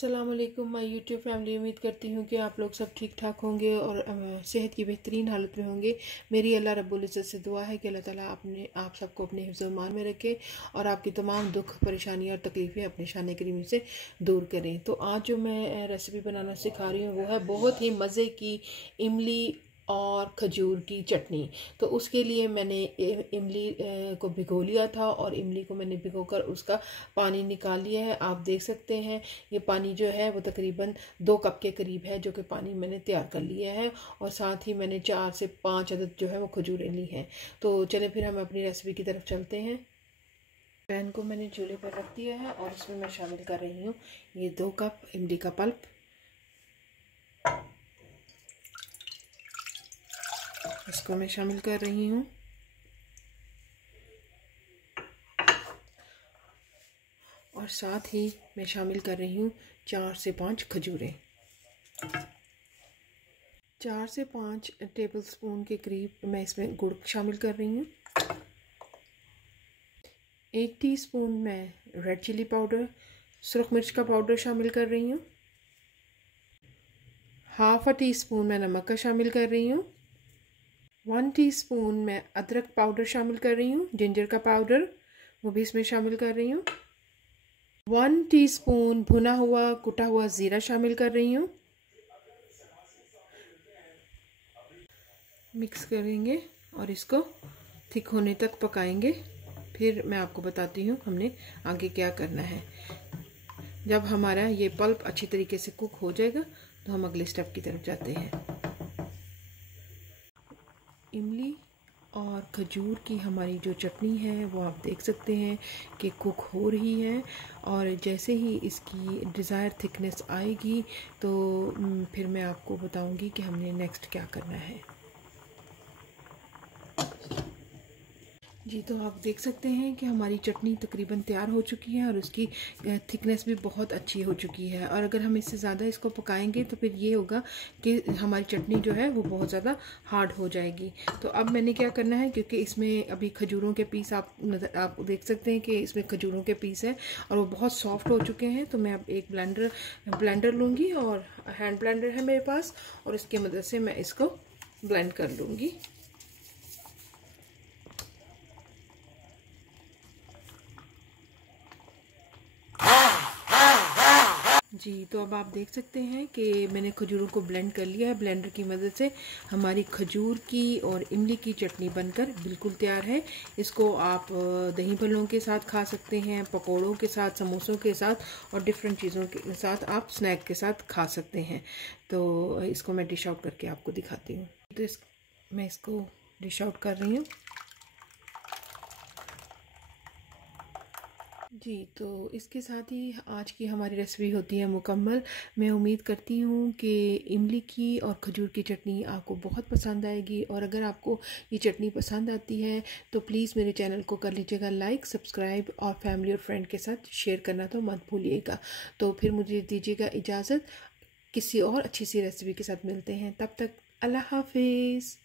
अस्सलाम वालेकुम my YouTube family. उम्मीद करती हूँ कि आप लोग सब ठीक ठाक होंगे और सेहत की बेहतरीन हालत में होंगे। मेरी अल्लाह रब्बुल इज़्ज़त से दुआ है कि अल्लाह ताला आप सबको अपने हिफ्ज़ और ईमान में रखे और आपकी तमाम दुख परेशानियाँ और तकलीफ़ें अपने शान करीम से दूर करें। तो आज जो मैं रेसिपी बनाना सिखा रही हूँ वो है बहुत ही मज़े की इमली और खजूर की चटनी। तो उसके लिए मैंने इमली को भिगो लिया था और इमली को मैंने भिगोकर उसका पानी निकाल लिया है। आप देख सकते हैं ये पानी जो है वो तकरीबन 2 कप के करीब है, जो कि पानी मैंने तैयार कर लिया है। और साथ ही मैंने 4 से 5 अदद जो है वो खजूर ली है। तो चले फिर हम अपनी रेसिपी की तरफ चलते हैं। पैन को मैंने चूल्हे पर रख दिया है और इसमें मैं शामिल कर रही हूँ ये 2 कप इमली का पल्प। इसको मैं शामिल कर रही हूँ और साथ ही मैं शामिल कर रही हूँ 4 से 5 खजूरें। 4 से 5 टेबल स्पून के करीब मैं इसमें गुड़ शामिल कर रही हूँ। 1 टीस्पून मैं रेड चिली पाउडर, सुरख मिर्च का पाउडर शामिल कर रही हूँ। हाफ टी स्पून मैं नमक का शामिल कर रही हूँ। 1 टीस्पून मैं अदरक पाउडर शामिल कर रही हूँ, जिंजर का पाउडर वो भी इसमें शामिल कर रही हूँ। 1 टीस्पून भुना हुआ कुटा हुआ ज़ीरा शामिल कर रही हूँ। मिक्स करेंगे और इसको थिक होने तक पकाएंगे। फिर मैं आपको बताती हूँ हमने आगे क्या करना है। जब हमारा ये पल्प अच्छी तरीके से कुक हो जाएगा तो हम अगले स्टेप की तरफ जाते हैं। इमली और खजूर की हमारी जो चटनी है वो आप देख सकते हैं कि कुक हो रही है और जैसे ही इसकी डिज़ायर थिकनेस आएगी तो फिर मैं आपको बताऊंगी कि हमने नेक्स्ट क्या करना है। जी, तो आप देख सकते हैं कि हमारी चटनी तकरीबन तैयार हो चुकी है और उसकी थिकनेस भी बहुत अच्छी हो चुकी है। और अगर हम इससे ज़्यादा इसको पकाएंगे तो फिर ये होगा कि हमारी चटनी जो है वो बहुत ज़्यादा हार्ड हो जाएगी। तो अब मैंने क्या करना है, क्योंकि इसमें अभी खजूरों के पीस आप देख सकते हैं कि इसमें खजूरों के पीस है और वो बहुत सॉफ्ट हो चुके हैं। तो मैं अब एक ब्लेंडर लूँगी और हैंड ब्लेंडर है मेरे पास और इसकी मदद से मैं इसको ब्लेंड कर लूँगी। जी, तो अब आप देख सकते हैं कि मैंने खजूरों को ब्लेंड कर लिया है ब्लेंडर की मदद से। हमारी खजूर की और इमली की चटनी बनकर बिल्कुल तैयार है। इसको आप दही भल्लों के साथ खा सकते हैं, पकोड़ों के साथ, समोसों के साथ और डिफरेंट चीज़ों के साथ आप स्नैक के साथ खा सकते हैं। तो इसको मैं डिश आउट करके आपको दिखाती हूँ। तो मैं इसको डिश आउट कर रही हूँ। जी, तो इसके साथ ही आज की हमारी रेसिपी होती है मुकम्मल। मैं उम्मीद करती हूँ कि इमली की और खजूर की चटनी आपको बहुत पसंद आएगी और अगर आपको ये चटनी पसंद आती है तो प्लीज़ मेरे चैनल को कर लीजिएगा लाइक, सब्सक्राइब और फैमिली और फ्रेंड के साथ शेयर करना तो मत भूलिएगा। तो फिर मुझे दीजिएगा इजाज़त, किसी और अच्छी सी रेसिपी के साथ मिलते हैं। तब तक अल्लाह हाफिज़।